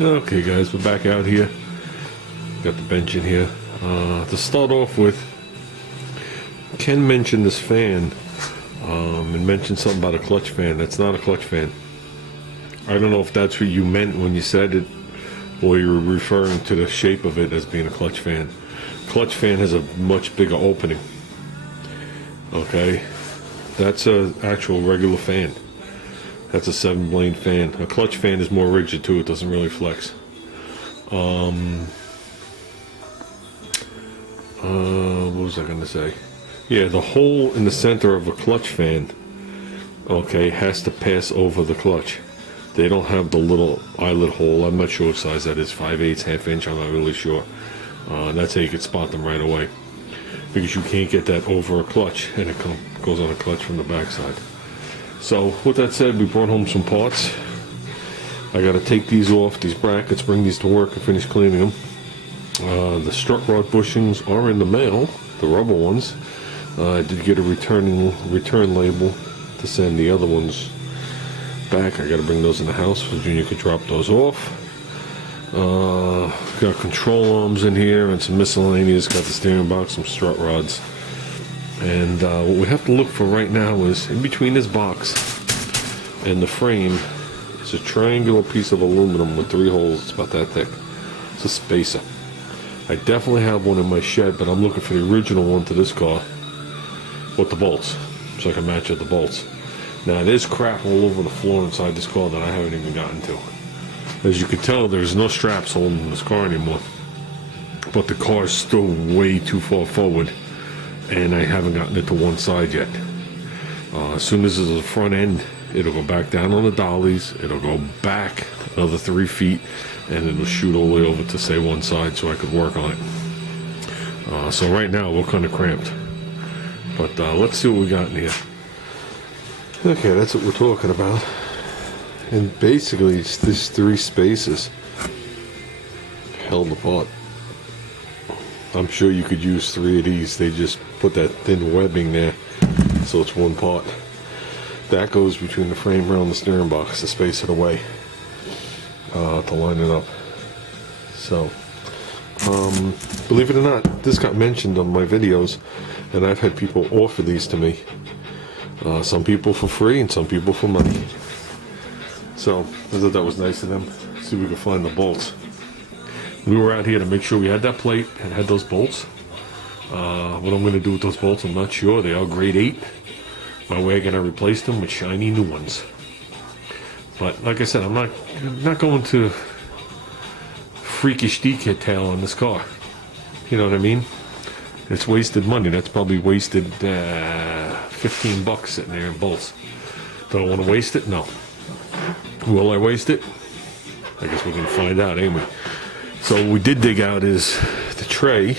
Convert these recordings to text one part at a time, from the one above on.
Okay guys, we're back out here. Got the bench in here. To start off with, Ken mentioned this fan and mentioned something about a clutch fan. That's not a clutch fan. I don't know if that's what you meant when you said it, or you were referring to the shape of it as being a clutch fan. Clutch fan has a much bigger opening. Okay, that's a actual regular fan. That's a 7-blade fan. A clutch fan is more rigid too. It doesn't really flex. What was I gonna say? Yeah, the hole in the center of a clutch fan, okay, has to pass over the clutch. They don't have the little eyelet hole. I'm not sure what size that is, 5/8, ½ inch, I'm not really sure. That's how you can spot them right away, because you can't get that over a clutch, and it goes on a clutch from the backside. So with that said, we brought home some parts. I got to take these off, these brackets, bring these to work and finish cleaning them. The strut rod bushings are in the mail, the rubber ones. I did get a return label to send the other ones back. I got to bring those in the house so Junior could drop those off. Got control arms in here and some miscellaneous. Got the steering box, some strut rods. And what we have to look for right now is in between this box and the frame is a triangular piece of aluminum with 3 holes. It's about that thick. It's a spacer. I definitely have one in my shed, but I'm looking for the original one to this car with the bolts, so I can match up the bolts. Now there's crap all over the floor inside this car that I haven't even gotten to. As you can tell, there's no straps holding this car anymore, but the car is still way too far forward, and I haven't gotten it to one side yet. As soon as it's the front end, it'll go back down on the dollies, it'll go back another 3 feet, and it'll shoot all the way over to, say, one side so I could work on it. So right now we're kind of cramped, but let's see what we got in here. Okay, that's what we're talking about. And basically it's these 3 spaces held apart. I'm sure you could use 3 of these. They just put that thin webbing there so it's one part. That goes between the frame rail and the steering box to space it away, to line it up. So believe it or not, this got mentioned on my videos, and I've had people offer these to me. Some people for free and some people for money. So I thought that was nice of them. See if we can find the bolts. We were out here to make sure we had that plate and had those bolts. What I'm going to do with those bolts, I'm not sure. They are grade 8. My way I'm going to replace them with shiny new ones. But like I said, I'm not going to freakish detail on this car. You know what I mean? It's wasted money. That's probably wasted $15 sitting there in bolts. Do I want to waste it? No. Will I waste it? I guess we're going to find out, ain't we? So what we did dig out is the tray,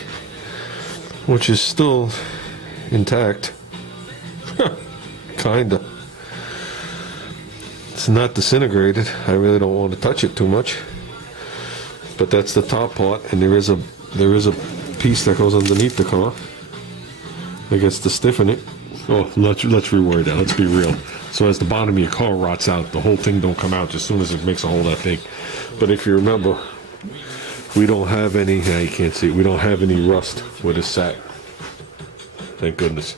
which is still intact. Kinda. It's not disintegrated. I really don't want to touch it too much. But that's the top part, and there is a piece that goes underneath the car, I guess, to stiffen it. Oh, let's reword that. Let's be real. So as the bottom of your car rots out, the whole thing don't come out as soon as it makes a hole that big. But if you remember, we don't have any. Now you can't see it. We don't have any rust where it's sat. Thank goodness.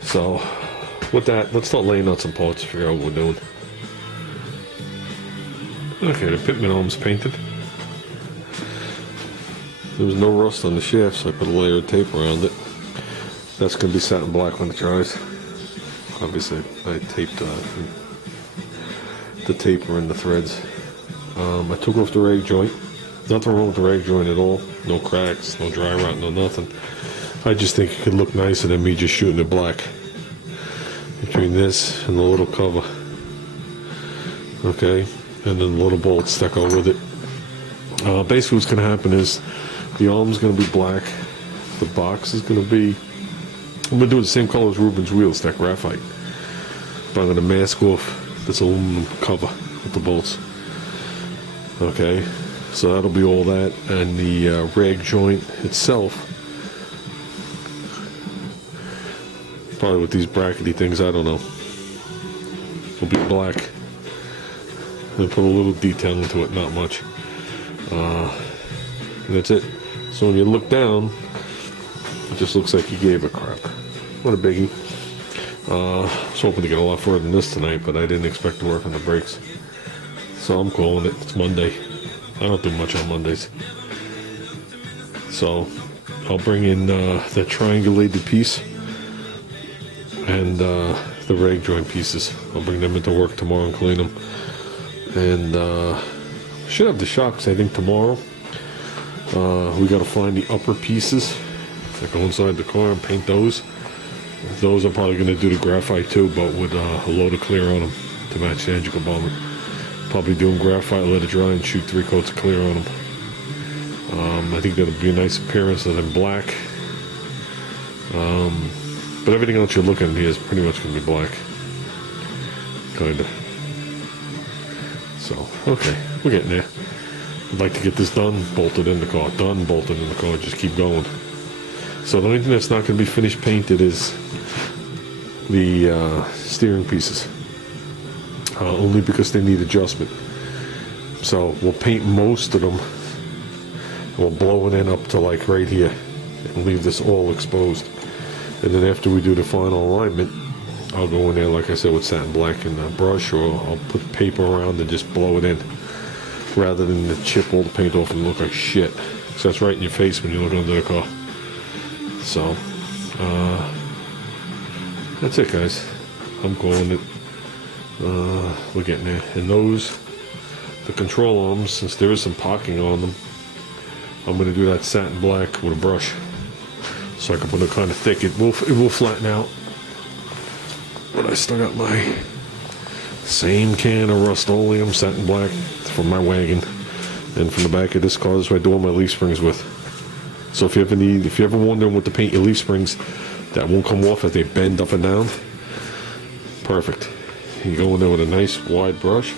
So with that, let's start laying out some parts. Figure out what we're doing. Okay, the pitman arm's painted. There was no rust on the shaft, so I put a layer of tape around it. That's going to be satin black when it dries. Obviously, I taped the taper and the threads. I took off the rag joint. Nothing wrong with the rag joint at all. No cracks, no dry rot, no nothing. I just think it could look nicer than me just shooting it black. Between this and the little cover. Okay, and then the little bolt stuck over with it. Basically what's going to happen is the arm's going to be black. The box is going to be, I'm going to do it the same color as Ruben's wheels, that graphite. But I'm going to mask off this aluminum cover with the bolts. Okay, so that'll be all that. And the rag joint itself, probably with these brackety things, I don't know, will be black. And put a little detail into it, not much. And that's it. So when you look down, it just looks like you gave a crap. What a biggie. I was hoping to get a lot further than this tonight, but I didn't expect to work on the brakes. So I'm calling it. It's Monday. I don't do much on Mondays. So I'll bring in that triangulated piece and the rag joint pieces. I'll bring them into work tomorrow and clean them. And should have the shocks, I think, tomorrow. We got to find the upper pieces that go inside the car and paint those. Those I'm probably going to do the graphite too, but with a load of clear on them to match the engine compartment. Probably doing graphite, let it dry, and shoot 3 coats of clear on them. I think that'll be a nice appearance of them black. But everything else you're looking at here is pretty much going to be black. Kinda. So, okay, we're getting there. I'd like to get this done, bolted in the car. Done, bolted in the car, just keep going. So the only thing that's not going to be finished painted is the steering pieces. Only because they need adjustment. So we'll paint most of them. We'll blow it in up to like right here and leave this all exposed. And then after we do the final alignment, I'll go in there, like I said, with satin black and a brush, or I'll put paper around and just blow it in, rather than to chip all the paint off and look like shit. Because that's right in your face when you look under the car. So, that's it, guys. I'm calling it. We're getting there. And those, the control arms, since there is some parking on them, I'm going to do that satin black with a brush, so I can put it kind of thick. It will flatten out. But I still got my same can of Rust-Oleum satin black from my wagon, and from the back of this car. This is what I do all my leaf springs with. So if you ever wondering what to paint your leaf springs that won't come off as they bend up and down, perfect. You go in there with a nice wide brush,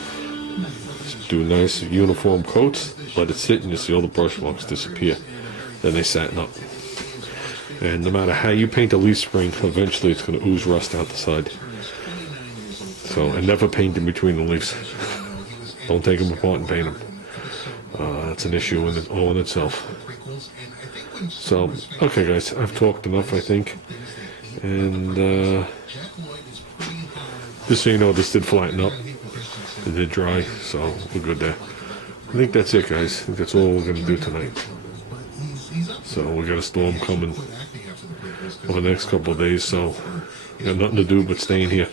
just do nice uniform coats, let it sit, and you see all the brush marks disappear. Then they satin up. And no matter how you paint a leaf spring, eventually it's going to ooze rust out the side. So, and never paint in between the leaves. Don't take them apart and paint them. That's an issue all in itself. So, okay guys, I've talked enough, I think. And just so you know, this did flatten up. It did dry, so we're good there. I think that's it, guys. I think that's all we're going to do tonight. So we got a storm coming over the next couple of days, so we got nothing to do but staying here.